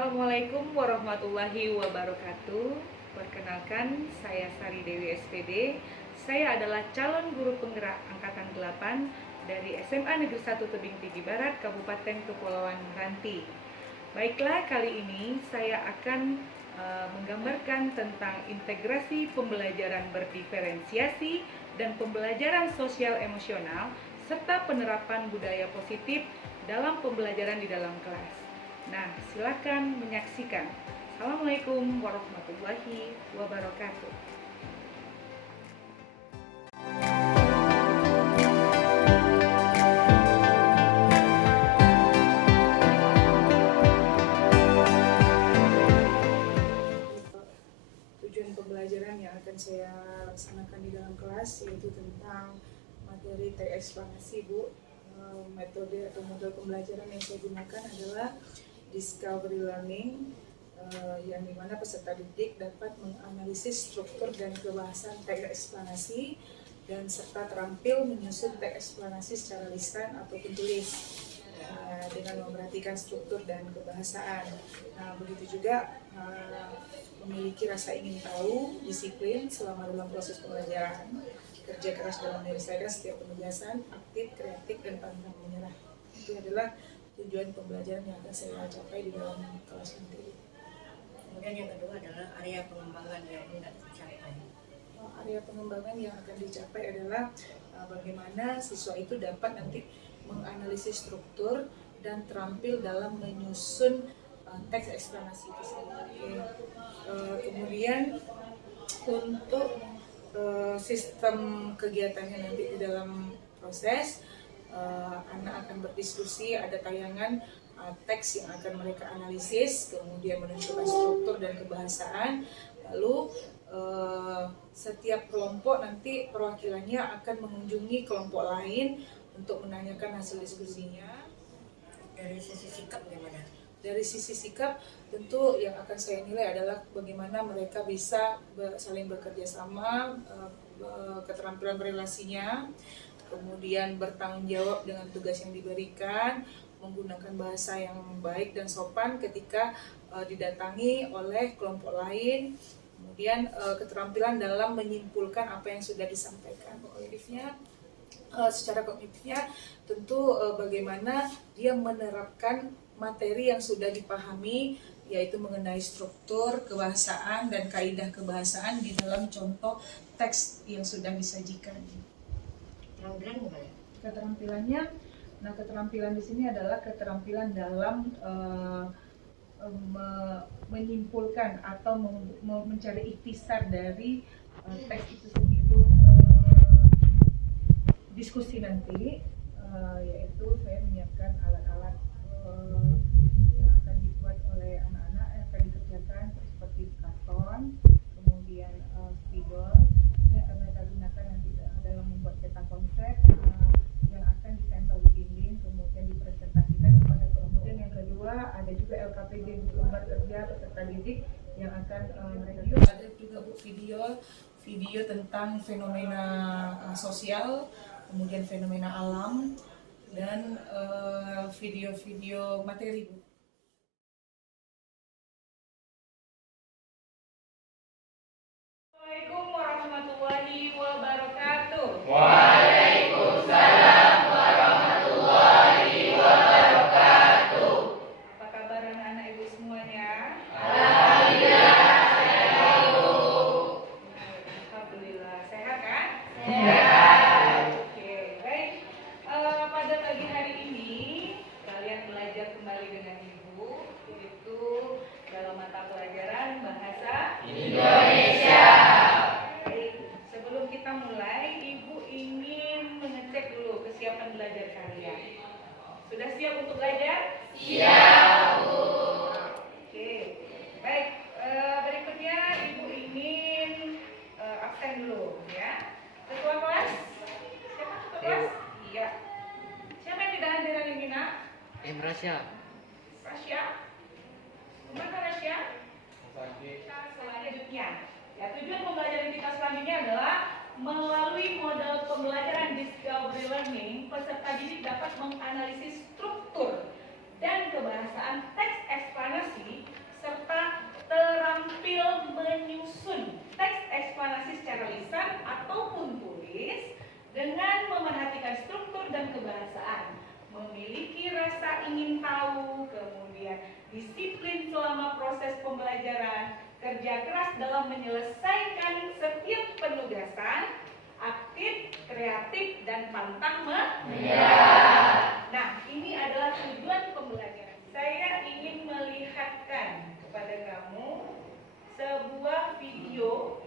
Assalamualaikum warahmatullahi wabarakatuh. Perkenalkan, saya Sari Dewi SPD. Saya adalah calon guru penggerak Angkatan 8 dari SMA Negeri 1 Tebing Tinggi Barat, Kabupaten Kepulauan Meranti. Baiklah, kali ini saya akan menggambarkan tentang integrasi pembelajaran berdiferensiasi dan pembelajaran sosial emosional serta penerapan budaya positif dalam pembelajaran di dalam kelas. Nah, silakan menyaksikan. Assalamualaikum warahmatullahi wabarakatuh. Tujuan pembelajaran yang akan saya laksanakan di dalam kelas yaitu tentang materi teks eksplanasi, Bu. Metode atau model pembelajaran yang saya gunakan adalah discovery learning, yang dimana peserta didik dapat menganalisis struktur dan kebahasan teks eksplanasi dan serta terampil menyusun teks eksplanasi secara lisan atau tulis dengan memperhatikan struktur dan kebahasaan. Nah, begitu juga memiliki rasa ingin tahu, disiplin selama dalam proses pembelajaran, kerja keras dalam menyelesaikan setiap penugasan, aktif, kreatif, dan pantang menyerah. Itu adalah tujuan pembelajaran yang akan saya capai di dalam kelas nanti. Kemudian yang kedua adalah area pengembangan yang hendak dicapai. Area pengembangan yang akan dicapai adalah bagaimana siswa itu dapat nanti menganalisis struktur dan terampil dalam menyusun teks eksplanasi itu sendiri. Kemudian untuk sistem kegiatannya nanti di dalam proses, anak akan berdiskusi, ada tayangan teks yang akan mereka analisis, kemudian menentukan struktur dan kebahasaan. Lalu setiap kelompok nanti perwakilannya akan mengunjungi kelompok lain untuk menanyakan hasil diskusinya. Dari sisi sikap bagaimana? Dari sisi sikap, tentu yang akan saya nilai adalah bagaimana mereka bisa saling bekerja sama, keterampilan berrelasinya, kemudian bertanggung jawab dengan tugas yang diberikan, menggunakan bahasa yang baik dan sopan ketika didatangi oleh kelompok lain, kemudian keterampilan dalam menyimpulkan apa yang sudah disampaikan. Secara kognitifnya tentu bagaimana dia menerapkan materi yang sudah dipahami, yaitu mengenai struktur, kebahasaan, dan kaidah kebahasaan di dalam contoh teks yang sudah disajikan. Keterampilan gimana? Keterampilannya, nah keterampilan di sini adalah keterampilan dalam menyimpulkan atau mencari ikhtisar dari teks itu sendiri. Diskusi nanti, yaitu saya menyiapkan alat-alat yang akan dibuat oleh anak-anak yang akan dikerjakan seperti karton, kemudian spidol. Ini akan mereka gunakan nanti dalam membuat cetak konsep yang akan ditempel di dinding, kemudian dipresentasikan kepada kelompok. Kemudian yang kedua ada juga LKPD, lembar kerja peserta didik yang akan mereka ada juga video tentang fenomena sosial, kemudian fenomena alam, dan video-video materi. Assalamualaikum warahmatullahi wabarakatuh. Waalaikumsalam warahmatullahi wabarakatuh. Apa kabar anak-anak ibu semuanya? Alhamdulillah, Alhamdulillah, sehat kan? sehat. Oke, baik. Pada pagi hari ini kalian belajar kembali dengan ibu, yaitu dalam mata pelajaran bahasa Indonesia. Baik, sebelum kita mulai, ibu ingin mengecek dulu kesiapan belajar kalian. Sudah siap untuk belajar? Siap, Bu. Oke, baik. Berikutnya ibu ingin absen dulu, ya. Ketua kelas? Siapa ketua kelas? Iya. Siapa yang tidak hadir hari ini, Nak? Rasya. Rasya? Kemana Rasya? Selanjutnya, ya, tujuan pembelajaran kita selanjutnya adalah melalui model pembelajaran discovery learning, peserta didik dapat menganalisis struktur dan kebahasaan teks eksplanasi memerhatikan struktur dan kebahasaan, memiliki rasa ingin tahu, kemudian disiplin selama proses pembelajaran, kerja keras dalam menyelesaikan setiap penugasan, aktif, kreatif, dan pantang menyerah. Nah, ini adalah tujuan pembelajaran. Saya ingin melihatkan kepada kamu sebuah video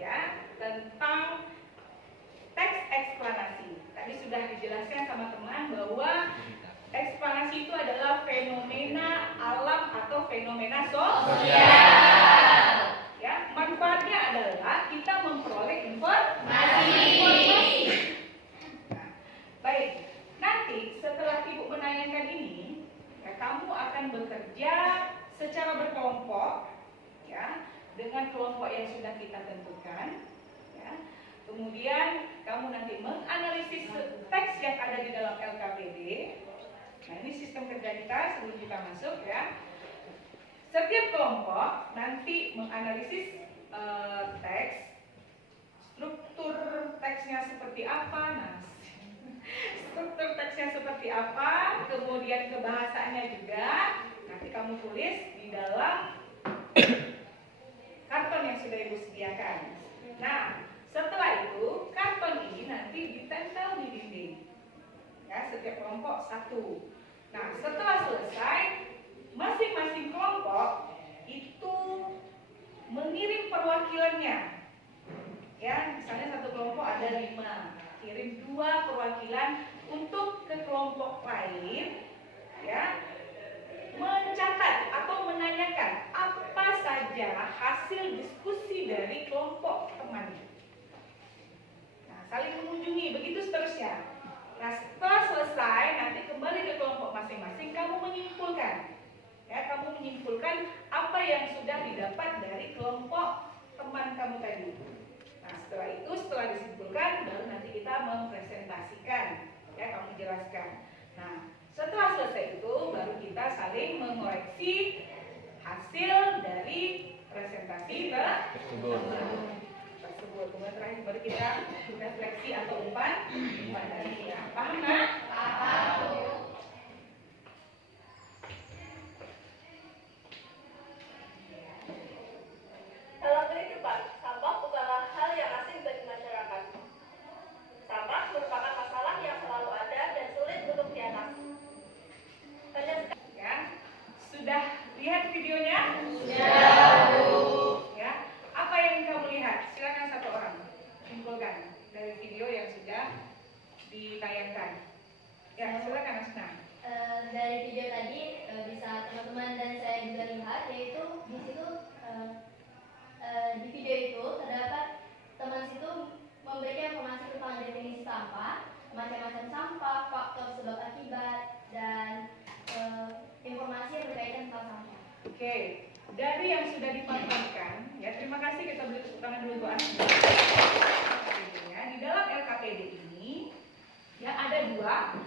ya tentang teks eksplanasi. Tadi sudah dijelaskan sama teman bahwa eksplanasi itu adalah fenomena alam atau fenomena sosial. Ya, manfaatnya adalah kita memperoleh informasi. Nah, baik. Nanti setelah Ibu menanyakan ini, ya, kamu akan bekerja secara berkelompok, ya, dengan kelompok yang sudah kita tentukan. Ya. Kemudian kamu nanti menganalisis teks yang ada di dalam LKPD. Nah, ini sistem kerja kita sebelum kita masuk ya. Setiap kelompok nanti menganalisis teks, struktur teksnya seperti apa, struktur teksnya seperti apa, kemudian kebahasaannya juga nanti kamu tulis di dalam karton yang sudah Ibu sediakan. Nah, setelah itu karton ini nanti ditempel di dinding. Ya, setiap kelompok satu. Nah, setelah selesai, masing-masing kelompok itu mengirim perwakilannya. Ya, misalnya satu kelompok ada 5, kirim 2 perwakilan untuk ke kelompok lain, ya, mencatat atau menanyakan apa saja hasil diskusi dari kelompok temannya. Nah, saling mengunjungi, begitu seterusnya. Nah, setelah selesai, nanti kembali ke kelompok masing-masing, kamu menyimpulkan. Ya, kamu menyimpulkan apa yang sudah didapat dari kelompok teman kamu tadi. Nah, setelah itu, setelah disimpulkan, baru nanti kita mempresentasikan. Ya, kamu jelaskan. Nah, setelah selesai itu, baru kita saling mengoreksi hasil dari presentasi tersebut. Kemudian terakhir baru kita refleksi atau umpan dari ya. Paham nggak? Paham. Dalam kehidupan, sampah bukanlah hal yang asing bagi masyarakat. Sampah merupakan masalah yang selalu ada dan sulit untuk diatasi. Ya, sudah lihat videonya? Sudah, Bu. Ya, apa yang kamu lihat? Silakan satu orang simpulkan dari video yang sudah ditayangkan. Ya, silakan Asna. Dari video tadi bisa teman-teman dan saya juga lihat, yaitu di situ di video itu terdapat teman situ memberikan informasi tentang definisi sampah, macam-macam sampah, faktor sebab akibat, dan informasi yang berkaitan tentang sampah. Oke, dari yang sudah dipaparkan, ya terima kasih, kita beri tepuk tangan dulu Bu Asna. Di dalam LKPD ini, ya ada dua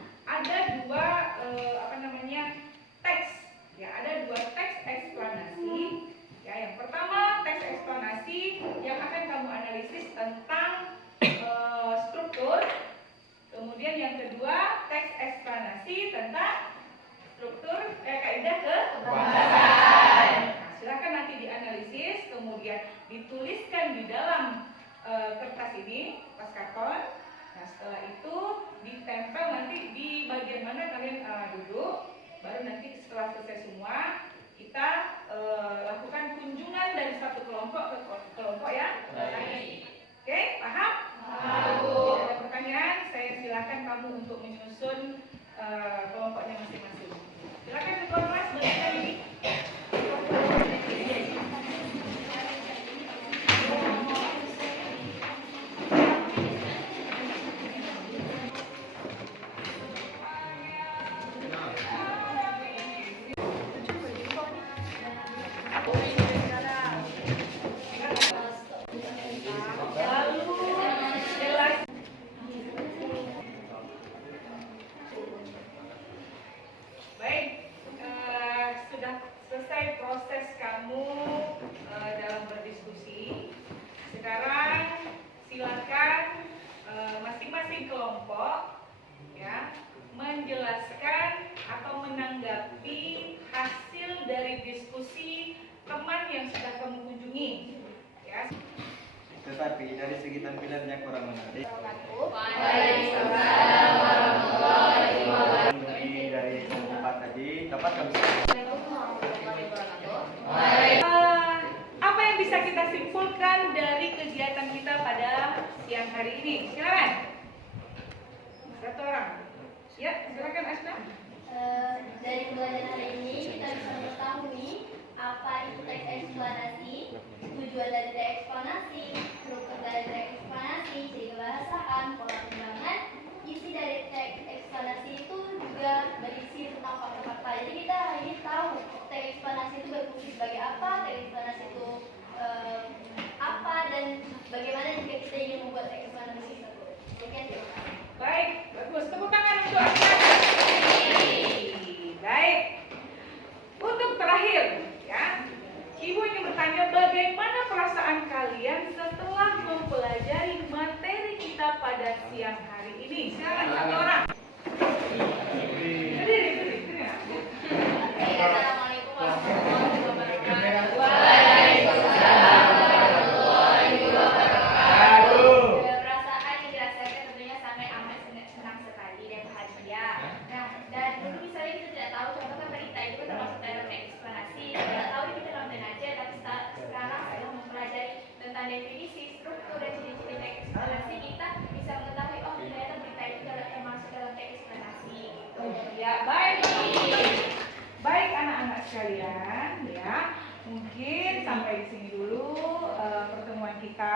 teks, ya ada 2 teks eksplanasi. Ya, yang pertama teks eksplanasi yang akan kamu analisis tentang struktur. Kemudian yang kedua teks eksplanasi tentang struktur kaidah kebahasaan. Nah, silakan nanti dianalisis, kemudian dituliskan di dalam kertas ini, kertas karton. Nah, setelah itu ditempel nanti di bagian mana kalian duduk. Baru nanti setelah selesai semua, kita lakukan kunjungan dari satu kelompok ke kelompok yang lain. Oke, paham? Paham. Ada pertanyaan, saya silakan kamu untuk menyusun kelompoknya masing-masing. Silakan ketua kelas berikan ini. Baik, sudah selesai proses kamu dalam berdiskusi. Sekarang silakan masing-masing kelompok ya menjelaskan atau menanggapi hasil dari diskusi teman yang sudah kamu kunjungi ya. Tetapi dari segi tampilannya kurang menarik. Waalaikumsalam warahmatullahi wabarakatuh. Dari keempat tadi dapat kami. Apa yang bisa kita simpulkan dari kegiatan kita pada siang hari ini? Silakan. Satu orang. Ya, silakan Asna. Dari pembelajaran hari ini kita bisa mengetahui apa itu teks eksplanasi, tujuan dari teks eksplanasi, struktur dari teks eksplanasi, ciri kebahasaan, pola pengembangan. Isi dari teks eksplanasi itu juga berisi tentang fakta-fakta. Jadi kita hari ini tahu teks eksplanasi itu berfungsi sebagai apa, teks eksplanasi itu apa, dan bagaimana jika kita ingin membuat teks eksplanasi tersebut. Sekian, terima kasih. Baik, bagus. Tepuk tangan untuk Asna. Baik. Untuk terakhir, ya, Ibu ingin bertanya bagaimana perasaan kalian setelah mempelajari materi kita pada siang hari ini. Silakan satu orang. Berdiri. Assalamualaikum warahmatullahi wabarakatuh. Waalaikumsalam warahmatullahi wabarakatuh. Perasaan yang dirasakan tentunya sangat amat senang sekali dan bahagia. Nah, dan dulu misalnya kita tidak tahu, contoh kan berita itu kan termasuk dalam eksplanasi. Tidak tahu kita nonton aja, tapi sekarang setelah mempelajari tentang definisi, struktur dan ciri-ciri teks eksplanasi, kita bisa mengetahui oh ternyata berita itu termasuk dalam teks eksplanasi. Ya, baik. Baik anak-anak sekalian, ya. Mungkin sampai di sini dulu pertemuan kita.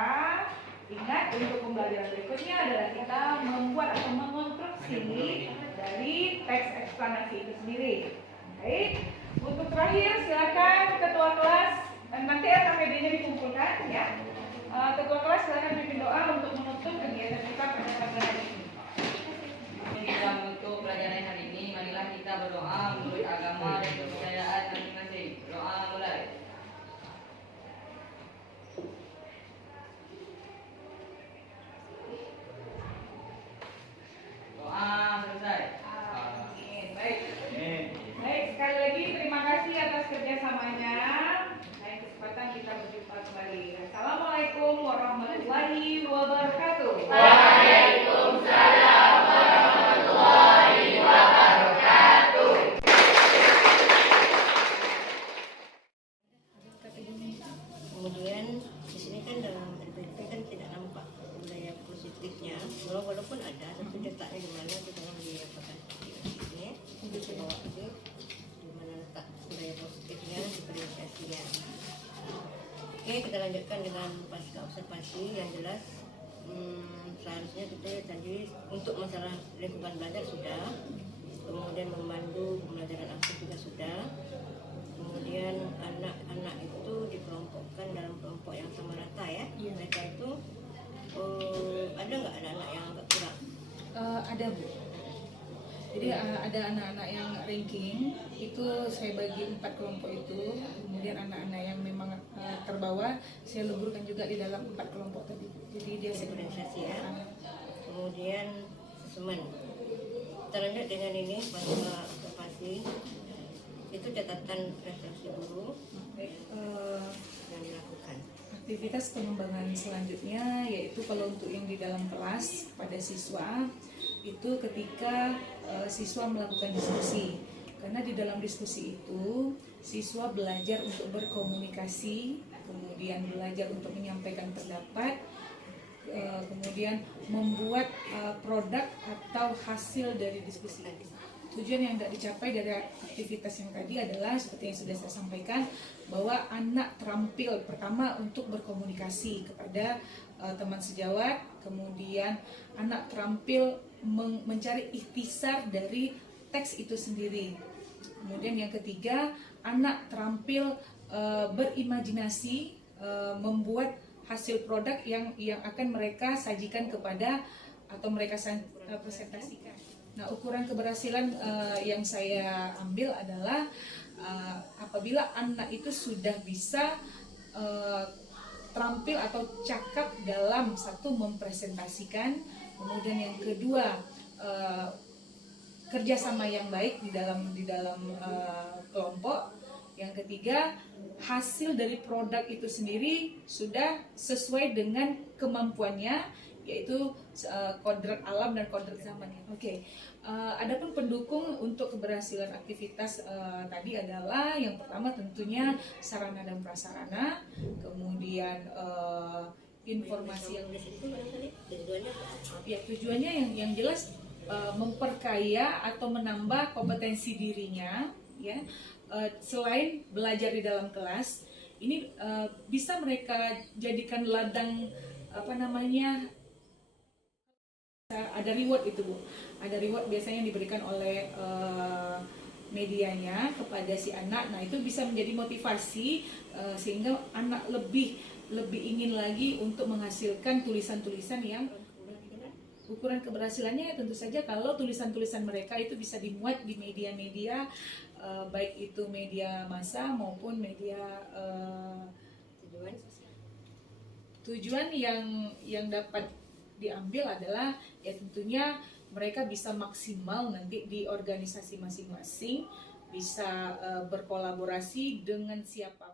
Ingat untuk pembelajaran berikutnya adalah kita membuat atau mengonstruksi dari teks eksplanasi itu sendiri. Baik. Untuk terakhir silakan ketua kelas, nanti RKPD-nya dikumpulkan ya. Ketua kelas silakan pimpin doa untuk menutup kegiatan kita pada pagi hari ini. Untuk pelajaran hari ini, marilah kita berdoa menurut agama dan kepercayaan masing-masing. Doa mulai. Doa selesai. Baik. Baik, sekali lagi terima kasih atas kerjasamanya. Lain kesempatan kita berjumpa kembali. Assalamualaikum warahmatullahi wabarakatuh. Waalaikumsalam warahmatullahi wabarakatuh. Kemudian di sini kan dalam LPDP kan tidak nampak budaya positifnya, walaupun ada, tapi letaknya di mana itu tolong diapakan ini, bisa bawa itu di mana letak budaya positifnya, diferensiasinya. Oke, kita lanjutkan dengan pasca observasi yang jelas. Seharusnya kita tadi untuk masalah lingkungan belajar sudah, kemudian memandu pembelajaran aktif juga sudah. Kemudian anak-anak itu dikelompokkan dalam kelompok yang sama rata ya. Mereka itu ada nggak anak-anak yang agak kurang? Ada Bu. Jadi ada anak-anak yang ranking itu saya bagi 4 kelompok itu, kemudian anak-anak yang memang terbawa saya leburkan juga di dalam 4 kelompok tadi. Jadi dia Diferensiasi ya. Kemudian semen. Kita lanjut dengan ini pasca observasi. Itu catatan refleksi guru yang dilakukan. aktivitas pengembangan selanjutnya yaitu kalau untuk yang di dalam kelas pada siswa itu ketika siswa melakukan diskusi, karena di dalam diskusi itu siswa belajar untuk berkomunikasi, kemudian belajar untuk menyampaikan pendapat, kemudian membuat produk atau hasil dari diskusi. Tujuan yang tidak dicapai dari aktivitas yang tadi adalah seperti yang sudah saya sampaikan, bahwa anak terampil pertama untuk berkomunikasi kepada teman sejawat, kemudian anak terampil mencari ikhtisar dari teks itu sendiri. Kemudian yang ketiga, anak terampil berimajinasi, membuat hasil produk yang akan mereka sajikan kepada atau mereka presentasikan. Nah, ukuran keberhasilan yang saya ambil adalah apabila anak itu sudah bisa terampil atau cakap dalam satu mempresentasikan, Kemudian yang kedua, kerjasama yang baik di dalam kelompok. Yang ketiga, hasil dari produk itu sendiri sudah sesuai dengan kemampuannya, yaitu kodrat alam dan kodrat zamannya. Oke. Adapun pendukung untuk keberhasilan aktivitas tadi adalah yang pertama tentunya sarana dan prasarana, kemudian informasi yang itu barangkali tujuannya apa? ya tujuannya yang jelas memperkaya atau menambah kompetensi dirinya, ya. Selain belajar di dalam kelas, ini bisa mereka jadikan ladang ada reward itu, Bu. Ada reward biasanya yang diberikan oleh medianya kepada si anak. Nah, itu bisa menjadi motivasi sehingga anak lebih ingin lagi untuk menghasilkan tulisan-tulisan yang ukuran keberhasilannya ya tentu saja kalau tulisan-tulisan mereka itu bisa dimuat di media-media, baik itu media massa maupun media tujuan yang dapat diambil adalah ya tentunya mereka bisa maksimal nanti di organisasi masing-masing, bisa berkolaborasi dengan siapapun.